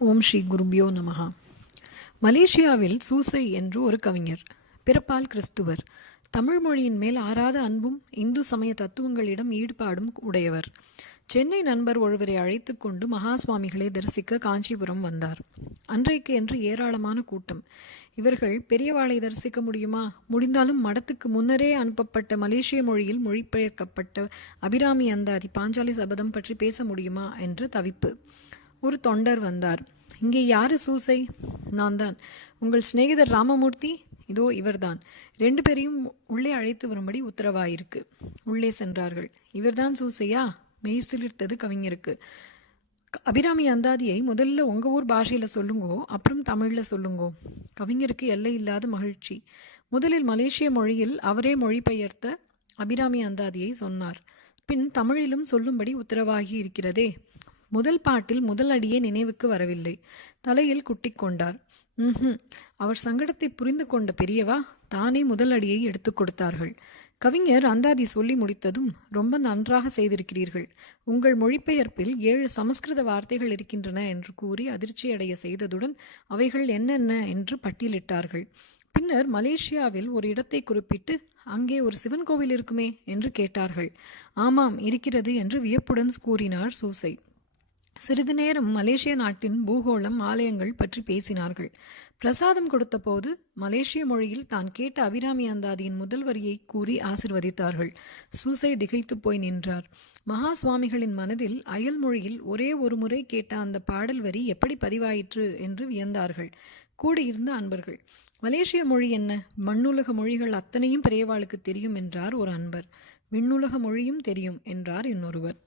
ஓம் ஸ்ரீ குருபியோ நமஹா. மலேசியாவில் சூசை என்று ஒரு கவிஞர். பிறப்பால் கிறிஸ்துவர். தமிழ் மொழியின் மேல் ஆறாத அன்பும் இந்து சமய தத்துவங்களிடம் ஈடுபாடும் உடையவர். சென்னை நண்பர் ஒருவரை அழைத்து கொண்டு மகா சுவாமிகளை தரிசிக்க காஞ்சிபுரம் வந்தார். அன்றைக்கு என்று ஏராளமான கூட்டம். இவர்கள் பெரியவாளை தரிசிக்க முடியுமா? முடிந்தாலும் மடத்துக்கு முன்னரே அனுப்பப்பட்ட மலேசிய மொழியில் மொழிபெயர்க்கப்பட்ட அபிராமி அந்தாதி பாஞ்சாலி சபதம் பற்றி பேச முடியுமா என்று தவிப்பு. ஒரு தொண்டர் வந்தார். இங்கே யாரு சூசை? நான் தான். உங்கள் சிநேகிதர் ராமமூர்த்தி? இதோ இவர்தான். 2 பேரையும் உள்ளே அழைத்து வரும்படி உத்தரவாயிருக்கு. உள்ளே சென்றார்கள். இவர்தான் சூசையா? மெய் சிலிர்த்தது கவிஞருக்கு. அபிராமி அந்தாதியை முதல்ல உங்க ஊர் பாஷையில சொல்லுங்கோ, அப்புறம் தமிழ்ல சொல்லுங்கோ. கவிஞருக்கு எல்லை இல்லாத மகிழ்ச்சி. முதலில் மலேசிய மொழியில் அவரே மொழிபெயர்த்த அபிராமி அந்தாதியை சொன்னார். பின் தமிழிலும் சொல்லும்படி உத்தரவாகி இருக்கிறதே. முதல் பாட்டில் முதல் அடியே நினைவுக்கு வரவில்லை. தலையில் குட்டிக் கொண்டார். அவர் சங்கடத்தை புரிந்து கொண்ட பெரியவா தானே முதல் அடியை எடுத்துக் கொடுத்தார்கள். கவிஞர் அந்தாதி சொல்லி முடித்ததும், ரொம்ப நன்றாக செய்திருக்கிறீர்கள். உங்கள் மொழிபெயர்ப்பில் 7 சமஸ்கிருத வார்த்தைகள் இருக்கின்றன என்று கூறி அதிர்ச்சியடைய செய்ததுடன் அவைகள் என்னென்ன என்று பட்டியலிட்டார்கள். பின்னர் மலேசியாவில் ஒரு இடத்தை குறிப்பிட்டு, அங்கே ஒரு சிவன் கோவில் இருக்குமே என்று கேட்டார்கள். ஆமாம், இருக்கிறது என்று வியப்புடன் கூறினார் சூசை. சிறிது நேரம் மலேசிய நாட்டின் பூகோளம், ஆலயங்கள் பற்றி பேசினார்கள். பிரசாதம் கொடுத்த போது மலேசிய மொழியில் தான் கேட்ட அபிராமி அந்தாதியின் முதல் வரியை கூறி ஆசிர்வதித்தார்கள். சூசை திகைத்து போய் நின்றார். மகா சுவாமிகளின் மனதில் அயல் மொழியில் ஒரே ஒரு முறை கேட்ட அந்த பாடல் வரி எப்படி பதிவாயிற்று என்று வியந்தார்கள் கூடியிருந்த அன்பர்கள். மலேசிய மொழி என்ன? மண்ணுலக மொழிகள் அத்தனையும் பெரியவாளுக்கு தெரியும் என்றார் ஒரு அன்பர். விண்ணுலக மொழியும் தெரியும் என்றார் இன்னொருவர்.